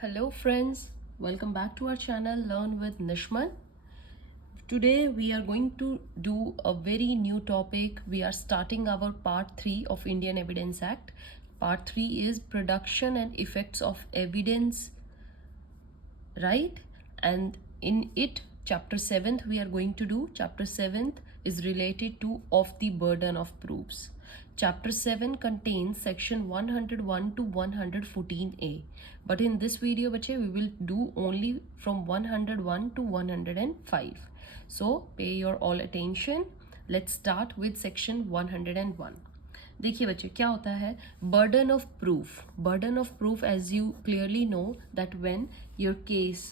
Hello friends, welcome back to our channel Learn with Nishman. Today we are going to do a very new topic. We are starting our part 3 of Indian Evidence Act. Part 3 is production and effects of evidence, right? And in it chapter 7th we are going to do. Chapter 7th is related to of the burden of proofs. Chapter 7 contains section 101 to 114a, but in this video bache we will do only from 101 to 105. So pay your all attention. Let's start with section 101. देखिए बच्चे क्या होता है burden of proof as you clearly know that when your case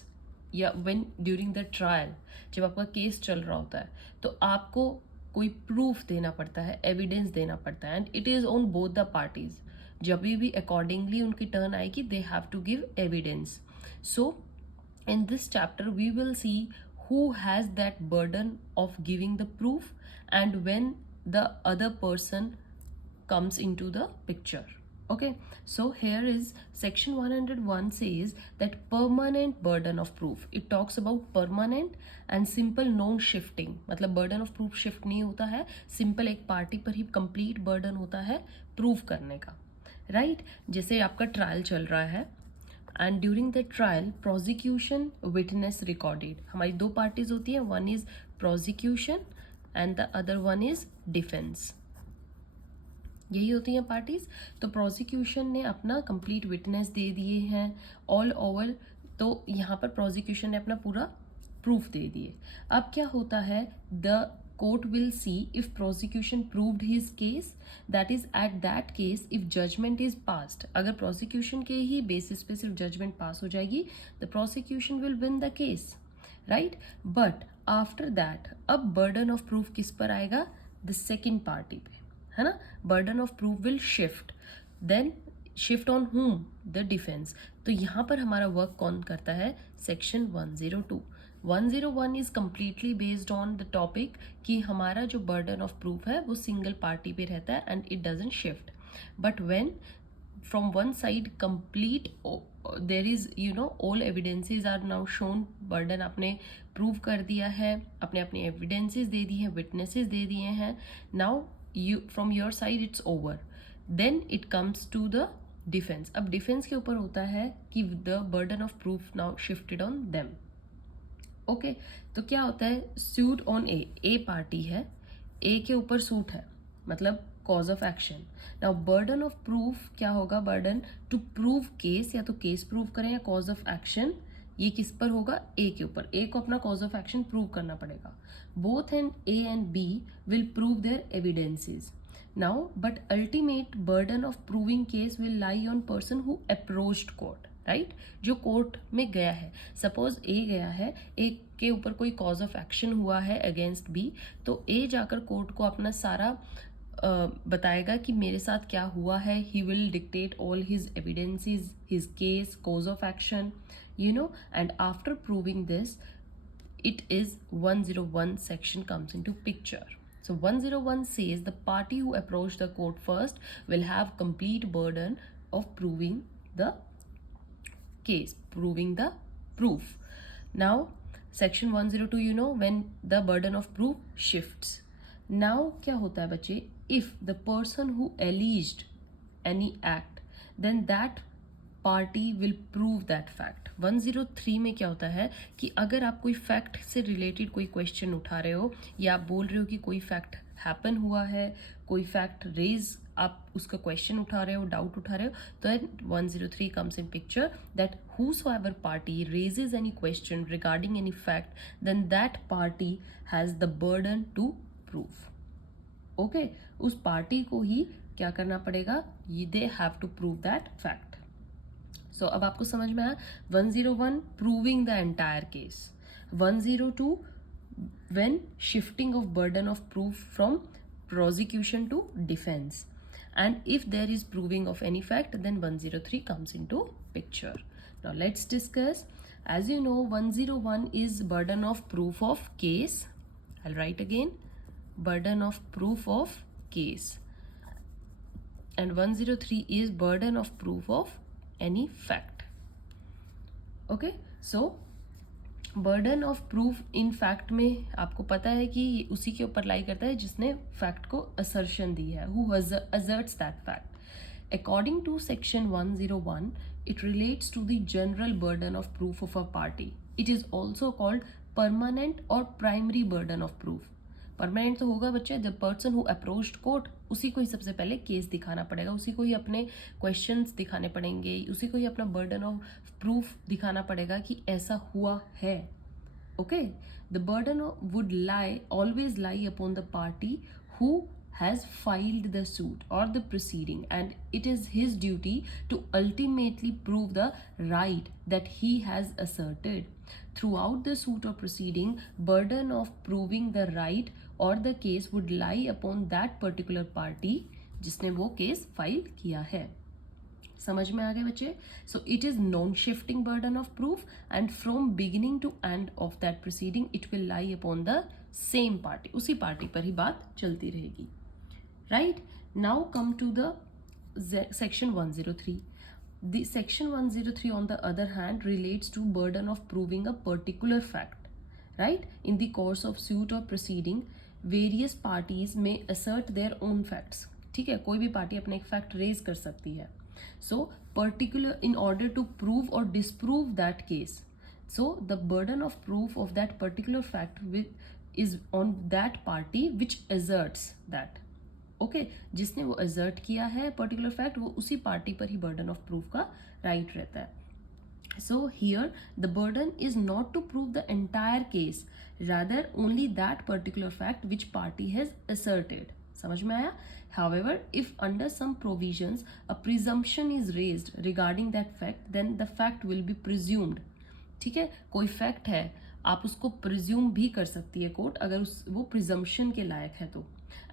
या when during the trial जब आपका case चल रहा होता है तो आपको कोई प्रूफ देना पड़ता है, एविडेंस देना पड़ता है, and it is on both the parties. जब भी अकॉर्डिंगली उनकी टर्न आएगी they have to give evidence. So in this chapter we will see who has that burden of giving the proof and when the other person comes into the picture. Okay, so here is section 101 says that permanent burden of proof. It talks about permanent and simple non shifting. मतलब burden of proof shift नहीं होता है, simple एक party पर ही complete burden होता है proof करने का, right? जैसे आपका ट्रायल चल रहा है and during the trial prosecution witness recorded. हमारी दो पार्टीज होती है, one is prosecution and the other one is defence. यही होती हैं पार्टीज. तो प्रोसिक्यूशन ने अपना कंप्लीट विटनेस दे दिए हैं ऑल ओवर. तो यहाँ पर प्रोसिक्यूशन ने अपना पूरा प्रूफ दे दिए. अब क्या होता है, the court will see if prosecution proved his case, that is at that case if judgment is passed. अगर prosecution के ही basis पे सिर्फ judgment pass हो जाएगी the prosecution will win the case, right? But after that अब burden of proof किस पर आएगा, the second party पे, है ना? burden of proof will shift. Then shift on whom? the defense. तो यहाँ पर हमारा वर्क कौन करता है, section 102. 101 is completely based on the topic कि हमारा जो बर्डन ऑफ प्रूफ है वो सिंगल पार्टी पे रहता है and it doesn't shift. But when from one side complete there is all evidences are now shown, burden आपने प्रूव कर दिया है, अपने अपने एविडेंसेस दे दी हैं, विटनेसेस दे दिए हैं. Now you from your side it's over. Then it comes to the defence. अब डिफेंस के ऊपर होता है कि the burden of proof now shifted on them. Okay तो क्या होता है, सूट ऑन ए पार्टी है, ए के ऊपर सूट है, मतलब cause of action. Now burden of proof क्या होगा, बर्डन टू प्रूव केस, या तो केस प्रूव करें या कॉज ऑफ एक्शन, ये किस पर होगा, ए के ऊपर. ए को अपना कॉज ऑफ एक्शन प्रूव करना पड़ेगा. Both and A and B will prove their evidences. Now but ultimate burden of proving case will lie on person who approached court, right? जो कोर्ट में गया है. सपोज ए गया है, ए के ऊपर कोई कॉज ऑफ एक्शन हुआ है अगेंस्ट बी, तो ए जाकर कोर्ट को अपना सारा बताएगा कि मेरे साथ क्या हुआ है. He will dictate all his evidences, his case, cause of action, and after proving this it is 101 section comes into picture. So 101 says the party who approached the court first will have complete burden of proving the case, proving the proof. Now section 102, when the burden of proof shifts. Now क्या होता है बच्चे, if the person who alleged any act then that party will prove that fact. 103 में क्या होता है कि अगर आप कोई फैक्ट से रिलेटेड कोई क्वेश्चन उठा रहे हो या आप बोल रहे हो कि कोई फैक्ट हैपन हुआ है, कोई फैक्ट रेज, आप उसका क्वेश्चन उठा रहे हो, डाउट उठा रहे हो, तो 103 comes in picture that whosoever party raises any question regarding any fact then that party has the burden to prove. Okay उस पार्टी को ही क्या करना पड़ेगा, they have to prove that fact. So अब आपको समझ में आया. 101 proving the entire case. 102 when shifting of burden of proof from prosecution to defence. And if there is proving of any fact then 103 comes into picture. Now let's discuss. As you know 101 is burden of proof of case. I will write again, burden of proof of case, and 103 is burden of proof of any fact. Okay, so burden of proof in fact में आपको पता है कि उसी के ऊपर लाई करता है जिसने फैक्ट को असर्शन दी है, who asserts that fact. According to section 101, it relates to the general burden of proof of a party. It is also called permanent or primary burden of proof. Permanent तो होगा बच्चे, the person who approached court, उसी को ही सबसे पहले case दिखाना पड़ेगा, उसी को ही अपने क्वेश्चंस दिखाने पड़ेंगे, उसी को ही अपना बर्डन ऑफ प्रूफ दिखाना पड़ेगा कि ऐसा हुआ है. Okay, the burden would lie always lie upon the party who has filed the suit or the proceeding, and it is his duty to ultimately prove the right that he has asserted. Throughout the suit or proceeding, burden of proving the right or the case would lie upon that particular party जिसने वो case file किया है. समझ में आ गए बच्चे? So it is non shifting burden of proof and from beginning to end of that proceeding it will lie upon the same party, उसी पार्टी पर ही बात चलती रहेगी. Right, now come to the section 103. The section 103 on the other hand relates to burden of proving a particular fact. Right, in the course of suit or proceeding, various parties may assert their own facts. ठीक है, कोई भी party अपने एक fact raise कर सकती है. So particular in order to prove or disprove that case, so the burden of proof of that particular fact is on that party which asserts that. Okay, जिसने वो असर्ट किया है particular fact, वो उसी party पर ही burden of proof का right रहता है. So here the burden is not to prove the entire case, rather only that particular fact which party has asserted. समझ में आया? However, if under some provisions a presumption is raised regarding that fact, then the fact will be presumed. ठीक है, कोई fact है, आप उसको presume भी कर सकती है कोर्ट अगर वो प्रिजम्पशन के लायक है तो.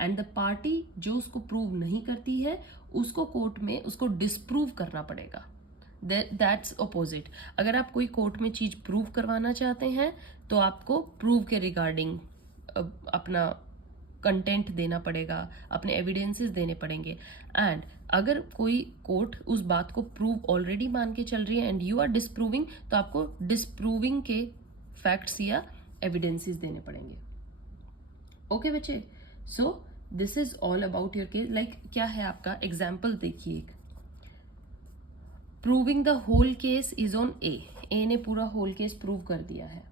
एंड द पार्टी जो उसको प्रूव नहीं करती है उसको कोर्ट में उसको डिसप्रूव करना पड़ेगा. That's opposite. अगर आप कोई कोर्ट में चीज प्रूव करवाना चाहते हैं तो आपको प्रूव के रिगार्डिंग अपना कंटेंट देना पड़ेगा, अपने एविडेंसेस देने पड़ेंगे. एंड अगर कोई कोर्ट उस बात को प्रूव ऑलरेडी मान के चल रही है एंड यू आर डिसप्रूविंग, तो आपको डिसप्रूविंग के फैक्ट्स या एविडेंसेस देने पड़ेंगे. ओके बच्चे, so this is all about your case. Like क्या है आपका एग्जाम्पल देखिए. एक proving the whole case is on A ने पूरा होल केस प्रूव कर दिया है.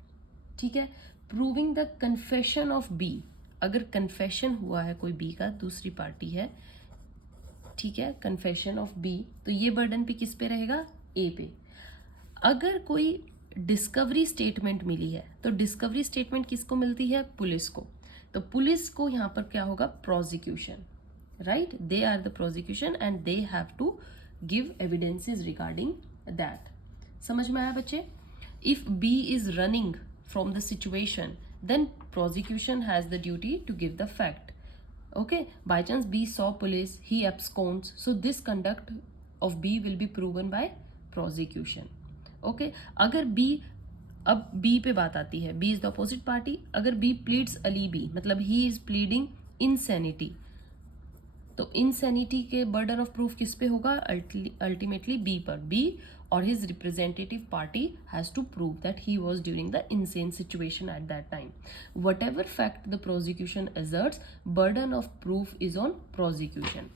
ठीक है, proving the confession of B, अगर कन्फेशन हुआ है कोई बी का, दूसरी पार्टी है, ठीक है, कन्फेशन ऑफ बी, तो ये बर्डन पे किस पे रहेगा? ए पे. अगर कोई डिस्कवरी स्टेटमेंट मिली है तो डिस्कवरी स्टेटमेंट किसको मिलती है? पुलिस को. तो पुलिस को यहाँ पर क्या होगा? Prosecution. Right, they are the prosecution and they have to give evidences regarding that. समझ में आया बच्चे? If B is running from the situation, then prosecution has the duty to give the fact. Okay, by chance B saw police, he absconds, so this conduct of B will be proven by prosecution. Okay, अगर B, अब B पे बात आती है, B is the opposite party. अगर B pleads alibi, मतलब he is pleading insanity, तो insanity के burden of proof किस पे होगा? Ultimately B पर. B or his representative party has to prove that he was during the insane situation at that time. Whatever fact the prosecution asserts, burden of proof is on prosecution.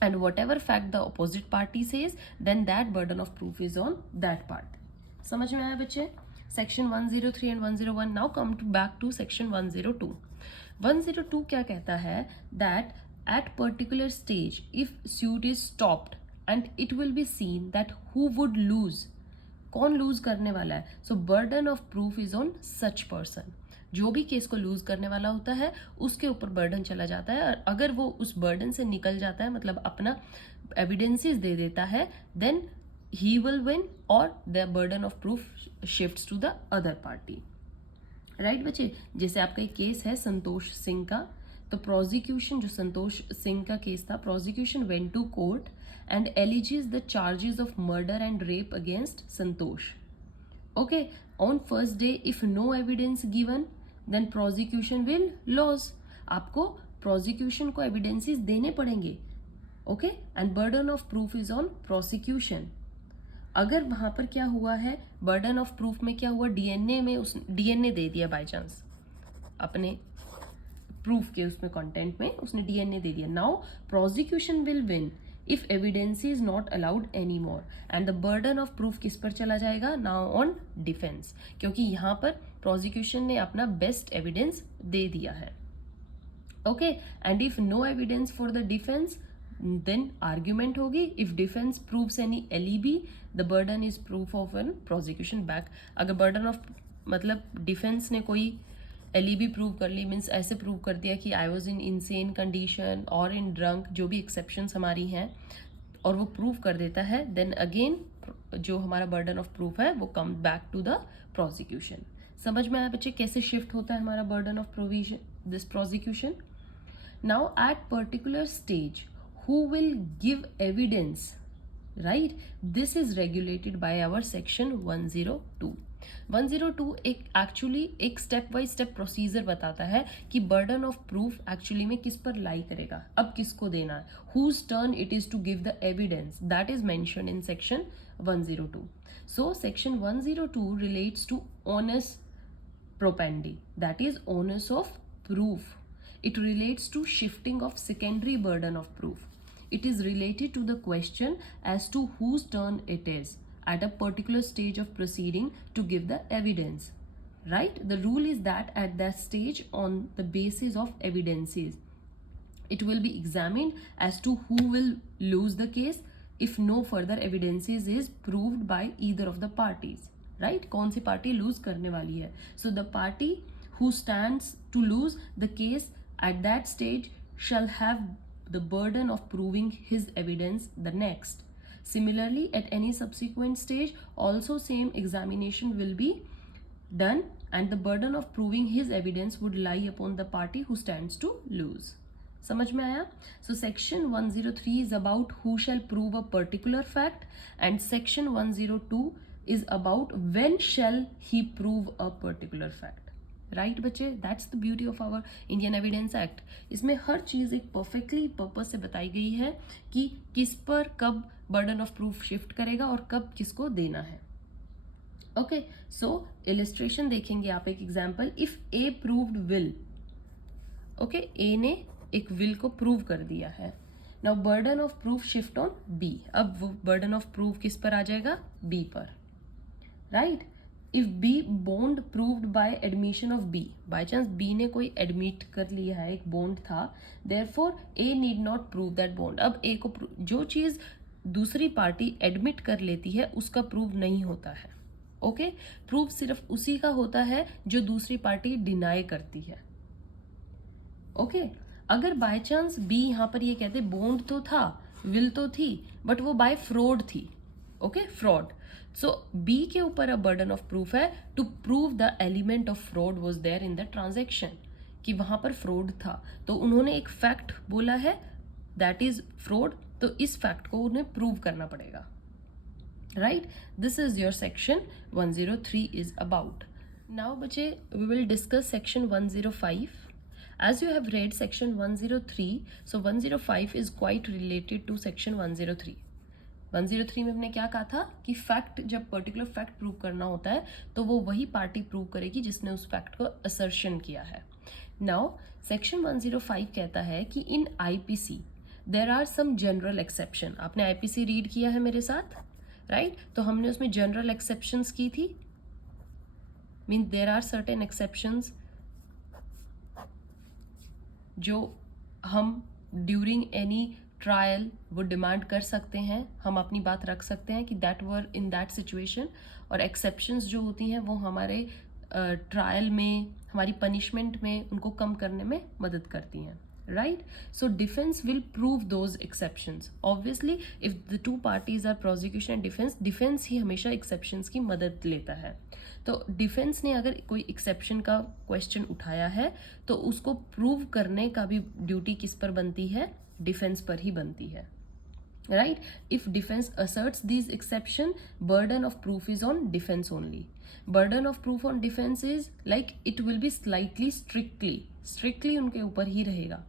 And whatever fact the opposite party says, then that burden of proof is on that part. समझ में आया बच्चे? Section 103 and 101. Now come back to section 102. 102 क्या कहता है? That at particular stage, if suit is stopped, and it will be seen that who would lose, कौन lose करने वाला है. So burden of proof is on such person. जो भी case को लूज करने वाला होता है उसके ऊपर बर्डन चला जाता है, और अगर वो उस बर्डन से निकल जाता है, मतलब अपना एविडेंसेस दे देता है, देन ही विल विन और the burden of proof shifts to the other party. Right बच्चे, जैसे आपका एक केस है संतोष सिंह का, तो प्रोसिक्यूशन, जो संतोष सिंह का केस था, prosecution went to court and alleges the charges of murder and rape against Santosh. Okay, on first day if no evidence given, then prosecution will lose. आपको prosecution को evidences देने पड़ेंगे. Okay, and burden of proof is on prosecution. अगर वहां पर क्या हुआ है, बर्डन ऑफ प्रूफ में क्या हुआ, डीएनए में उस डीएनए दे दिया बाय चांस, अपने प्रूफ के उसमें कंटेंट में उसने डीएनए दे दिया, now prosecution will win if evidence is not allowed any more and the burden of proof किस पर चला जाएगा, नाउ ऑन डिफेंस, क्योंकि यहाँ पर प्रोसिक्यूशन ने अपना बेस्ट एविडेंस दे दिया है. Okay, and if no evidence for the defence then argument होगी. If defence proves any alibi the burden is proof of an prosecution back. अगर बर्डन ऑफ मतलब डिफेंस ने कोई एलिबी प्रूव कर ली, मीन्स ऐसे प्रूव कर दिया कि I was in insane condition और इन ड्रंक, जो भी एक्सेप्शंस हमारी हैं, और वो प्रूव कर देता है, देन अगेन जो हमारा बर्डन ऑफ प्रूफ है वो come back to the prosecution. समझ में आया बच्चे कैसे शिफ्ट होता है हमारा burden of provision, this prosecution. Now at particular stage who will give evidence, right, this is regulated by our section 102. 102 एक एक्चुअली एक स्टेप बाय स्टेप प्रोसीजर बताता है कि बर्डन ऑफ प्रूफ एक्चुअली में किस पर लाई करेगा, अब किसको देना है, whose turn it is to give the evidence, that is mentioned in section 102. So section 102 relates to onus propendi, that is onus of proof. It relates to shifting of secondary burden of proof. It is related to the question as to whose turn it is at a particular stage of proceeding to give the evidence, right? The rule is that at that stage, on the basis of evidences, it will be examined as to who will lose the case if no further evidences is proved by either of the parties. Right, कौन सी party lose करने वाली है. So the party who stands to lose the case at that stage shall have the burden of proving his evidence the next. Similarly at any subsequent stage also same examination will be done and the burden of proving his evidence would lie upon the party who stands to lose. समझ में आया. So section 103 is about who shell prove a particular fact and section 102 is about when shall he prove a particular fact. Right बच्चे, that's the beauty of our Indian evidence act. इसमें हर चीज़ एक perfectly purpose से बताई गई है कि किस पर कब बर्डन ऑफ प्रूफ शिफ्ट करेगा और कब किसको देना है. ओके, सो इलिस्ट्रेशन देखेंगे आप, एक example. If A proved will, okay, A ने एक विल को प्रूव कर दिया है. Now burden of proof shift on B. अब वो बर्डन ऑफ प्रूफ किस पर आ जाएगा, बी पर, right. If B bond proved by admission of B, by chance B ने कोई एडमिट कर लिया है, एक बॉन्ड था, therefore A need not prove that bond. अब ए को जो चीज दूसरी पार्टी एडमिट कर लेती है उसका प्रूव नहीं होता है. ओके, प्रूव सिर्फ उसी का होता है जो दूसरी पार्टी डिनाई करती है. ओके, अगर बाय चांस बी यहाँ पर ये कहते बॉन्ड तो था, विल तो थी, बट वो बाय फ्रॉड थी. Okay, fraud. सो बी के ऊपर अ बर्डन ऑफ प्रूफ है to prove the element of fraud was there in the transaction, कि वहां पर फ्रॉड था. तो उन्होंने एक फैक्ट बोला है दैट इज फ्रॉड, तो इस फैक्ट को उन्हें प्रूव करना पड़ेगा. Right, this is your section 103 is about. Now बच्चे, we will discuss section 105. As you have read section 103, so 105 is quite related to section 103. 103 में हमने क्या कहा था कि फैक्ट, जब पर्टिकुलर फैक्ट प्रूव करना होता है तो वो वही पार्टी प्रूव करेगी जिसने उस फैक्ट को असर्शन किया है. नाउ सेक्शन 105 कहता है कि in IPC there are some general exception. आपने आईपीसी रीड किया है मेरे साथ, राइट? तो हमने उसमें जनरल एक्सेप्शंस की थी. Mean there are certain exceptions जो हम ड्यूरिंग एनी ट्रायल वो डिमांड कर सकते हैं, हम अपनी बात रख सकते हैं कि that were in that situation. और एक्सेप्शंस जो होती हैं वो हमारे ट्रायल में, हमारी पनिशमेंट में उनको कम करने में मदद करती हैं. Right, so defence will prove those exceptions. Obviously if the two parties are prosecution and defence, defence ही हमेशा एक्सेप्शंस की मदद लेता है. तो डिफेंस ने अगर कोई एक्सेप्शन का क्वेश्चन उठाया है तो उसको प्रूव करने का भी ड्यूटी किस पर बनती है, डिफेंस पर ही बनती है. Right, if defence assets this exception, burden of proof is on defence only. Burden of proof on defence is like it will be slightly strictly उनके ऊपर ही रहेगा.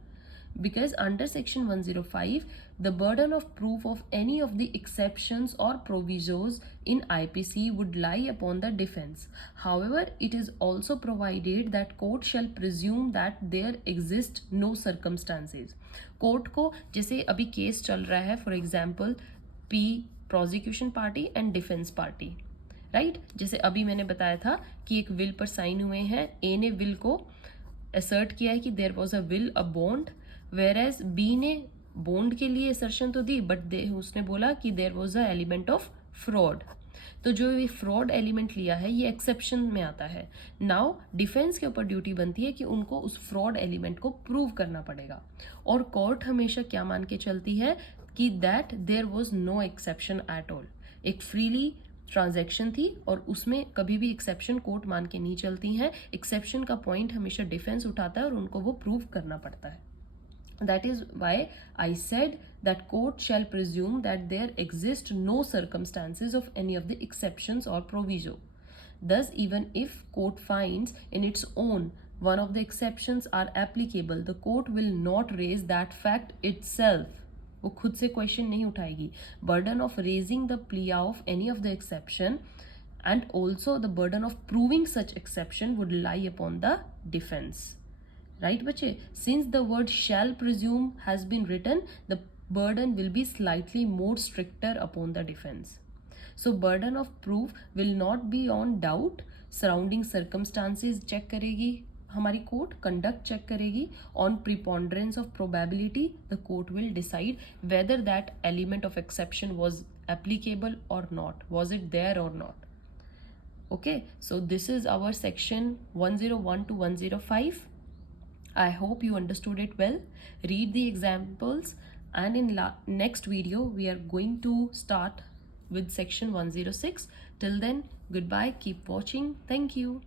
because under section 105 the burden of proof of any of the exceptions or provisos in IPC would lie upon the defense. However, it is also provided that court shall presume that there exist no circumstances. Court को जैसे अभी case चल रहा है, for example P prosecution party and defence party, right? जैसे अभी मैंने बताया था कि एक विल पर साइन हुए हैं, ए ने विल को असर्ट किया है कि there was a will a bond, whereas B ने बॉन्ड के लिए असर्शन तो दी बट उसने बोला कि there was a element of fraud. तो जो ये फ्रॉड एलिमेंट लिया है ये एक्सेप्शन में आता है. नाउ डिफेंस के ऊपर ड्यूटी बनती है कि उनको उस फ्रॉड एलिमेंट को प्रूव करना पड़ेगा. और कोर्ट हमेशा क्या मान के चलती है कि that there was no exception at all. एक फ्रीली ट्रांजैक्शन थी और उसमें कभी भी एक्सेप्शन कोर्ट मान के नहीं चलती हैं. एक्सेप्शन का पॉइंट हमेशा डिफेंस उठाता है और उनको वो प्रूव करना पड़ता है. That is why I said that court shall presume that there exist no circumstances of any of the exceptions or proviso. Thus, even if court finds in its own one of the exceptions are applicable, the court will not raise that fact itself. वो खुद से question नहीं उठाएगी. Burden of raising the plea of any of the exception and also the burden of proving such exception would lie upon the defense. Right, bache? Since the word shall presume has been written, the burden will be slightly more stricter upon the defense. So burden of proof will not be on doubt. Surrounding circumstances check करेगी हमारी court, conduct check करेगी. On preponderance of probability, the court will decide whether that element of exception was applicable or not. Was it there or not? Okay, so this is our section 101 to 105. I hope you understood it well. Read the examples, and in next video we are going to start with section 106. Till then, goodbye, keep watching. Thank you.